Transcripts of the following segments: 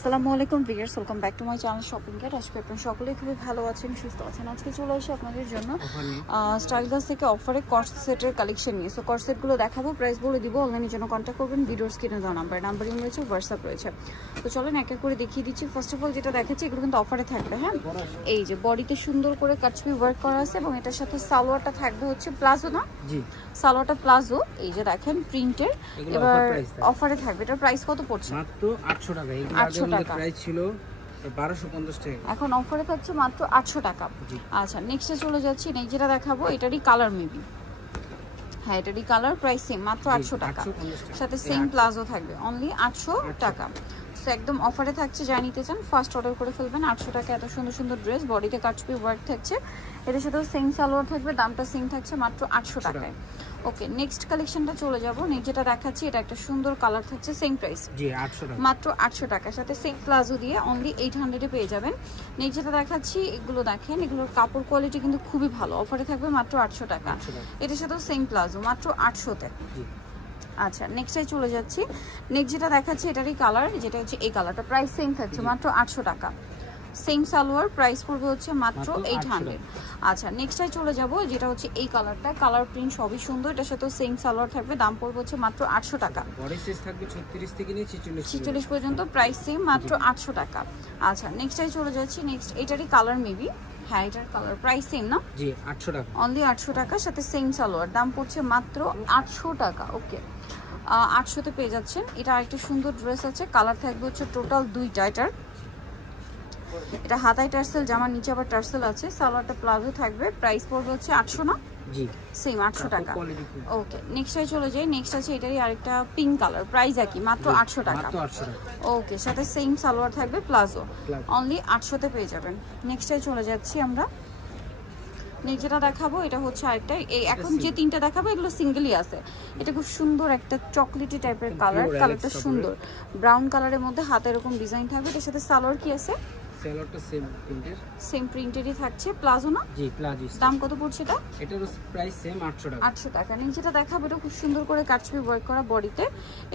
আসসালামু আলাইকুম viewers, welcome back to my channel shopping guide. আজকে আপনারা সকলেই খুবই ভালো আছেন, সুস্থ আছেন। আজকে চলে আসি আপনাদের জন্য স্টাইল গাছ থেকে অফারে কর্স সেটের কালেকশন নিয়ে। সো কর্স সেটগুলো দেখাবো, প্রাইস বলে দিব। অনলাইনের জন্য কন্ট্যাক্ট করবেন, ভিডিওর স্ক্রিনে দেওয়া নাম্বারিং রয়েছে, হোয়াটসঅ্যাপ রয়েছে। তো চলেন এক এক করে দেখিয়ে দিচ্ছি। ফার্স্ট অফ অল যেটা দেখাচ্ছি, এগুলো কিন্তু অফারে থাকবে। হ্যাঁ, এই যে বডিতে সুন্দর করে কাটছবি ওয়ার্ক করা আছে এবং এটার সাথে সালোয়ারটা থাকবে হচ্ছে প্লাজো, না জি সালোয়ারটা প্লাজো। এই যে দেখেন প্রিন্টের, এবার অফারে থাকবে। এটার প্রাইস কত পড়ছে? মাত্র 800 টাকা। এই প্রাইস ছিল 1250 টাকা, এখন অফারে থাকছে মাত্র 800 টাকা। আচ্ছা, নেক্সটে চলে যাচ্ছি। নেক্সট যেটা দেখাবো এটারই কালার মেবি, হ্যাঁ এটারই কালার, প্রাইস সেম মাত্র 800 টাকা, সাথে সেম প্লাজো থাকবে, অনলি 800 টাকা। সো একদম অফারে থাকছে, যা নিতে চান ফার্স্ট অর্ডার করে ফেলবেন। 800 টাকা এত সুন্দর সুন্দর ড্রেস, বডিতে কাটছবি ওয়ার্ক থাকছে, এটার সাথেও সেম সালোয়ার থাকবে, দামটা সেম থাকছে মাত্র 800 টাকায়। ওকে, নেক্সট কালেকশনটা চলে যাব। নেক্সট যেটা দেখাচ্ছি এটা একটা সুন্দর কালার থাকছে, সেম প্রাইস জি 800 টাকা, মাত্র 800 টাকার সাথে সেম প্লাজো দিয়ে অনলি 800 এ পেয়ে যাবেন। নেক্সট যেটা দেখাচ্ছি, এগুলো দেখেন, এগুলোর কাপড় কোয়ালিটি কিন্তু খুবই ভালো, অফারে থাকবে মাত্র 800 টাকা। এটার সাথেও সেম প্লাজো মাত্র 800 তে। আচ্ছা, নেক্সটে চলে যাচ্ছি। নেক্সট যেটা দেখাচ্ছি এটারই কালার, যেটা হচ্ছে এই কালারটা, প্রাইস সেম থাকছে মাত্র 800 টাকা। সেম সালোয়ার, প্রাইস পড়বে হচ্ছে মাত্র 800। আচ্ছা, নেক্সটটাই চলে যাব, যেটা হচ্ছে এই কালারটা, কালার প্রিন্ট সবই সুন্দর, এটার সাথেও সেম সালোয়ার থাকবে, দাম পড়বে হচ্ছে মাত্র 800 টাকা। বডি সাইজ থাকবে 36 থেকে নিয়ে 46 পর্যন্ত, প্রাইস সেম মাত্র 800 টাকা। আচ্ছা, নেক্সটটাই চলে যাচ্ছি। নেক্সট এটারই কালার মেবি, হ্যাঁ এটার কালার, প্রাইস সেম না জি 800 টাকা, অনলি 800 টাকা, সাথে সেম সালোয়ার, দাম পড়ছে মাত্র 800 টাকা। ওকে, 800 তে পেয়ে যাচ্ছেন। এটা আরেকটা সুন্দর ড্রেস আছে, কালার থাকবে হচ্ছে টোটাল দুইটা। এটা হাতায় টার্সেল, জামার নিচে আবার টার্সেল আছে, সালোয়ারটা প্লাজো থাকবে, প্রাইস পড়বে হচ্ছে 800 না জি সেম 800 টাকা। ওকে, নেক্সটে চলে যাই। নেক্সট আছে এটারই আরেকটা পিঙ্ক কালার, প্রাইস একই মাত্র 800 টাকা। ওকে, সাথে সেম সালোয়ার থাকবে, প্লাজো, অনলি 800 তে পেয়ে যাবেন। নেক্সটে চলে যাচ্ছি আমরা। নেক্সট যেটা দেখাবো এটা হচ্ছে আরেকটা, এই এখন যে তিনটা দেখাবো এগুলো সিঙ্গেলই আছে। এটা খুব সুন্দর একটা চকলেটি টাইপের কালার, কালারটা সুন্দর, ব্রাউন কালারের মধ্যে হাতে এরকম ডিজাইন থাকবে। এর সাথে সালোয়ার কি আছে? সালোয়ারটা সেম প্রিন্টেরই থাকছে, প্লাজো না জি প্লাজো। দাম কত পড়ছে এটা? এটার প্রাইস সেম 800 টাকা। 800 টাকা। নেক্সট যেটা দেখাবো এটা খুব সুন্দর করে কাটছবি ওয়ার্ক করা বডিতে,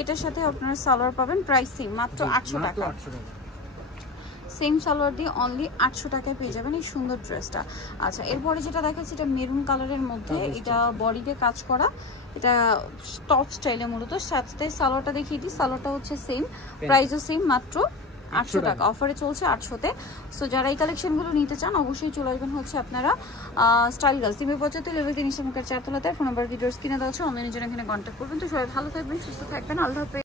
এটার সাথে আপনারা সালোয়ার পাবেন, প্রাইস সেম মাত্র 800 টাকা। সেম সালোয়ার দিয়ে অনলি 800 টাকায় পেয়ে যাবেন এই সুন্দর ড্রেসটা। আচ্ছা, এরপরে যেটা দেখাচ্ছি এটা মেরুন কালারের মধ্যে, এটা বডিতে কাজ করা, এটা টপ স্টাইলে মূলত, সাথে সালোয়ারটা দেখিয়ে দিই। সালোয়ারটা হচ্ছে সেম, প্রাইসও সেম মাত্র 800 টাকা, অফারে চলছে 800 তে। সো যারা এই কালেকশনগুলো নিতে চান অবশ্যই চলে আসবেন হচ্ছে আপনারা স্টাইল গার্লস, তিমি 75 লেভেল 3 ইস্টামার্কের 4 তলাতে। ফোন নাম্বার ভিডিওর স্ক্রিনে দেওয়া আছে, অনলাইনের জন্য এখানে কন্ট্যাক্ট করবেন। তো সবাই ভালো থাকবেন, সুস্থ থাকবেন, আল্লাহ হাফেজ।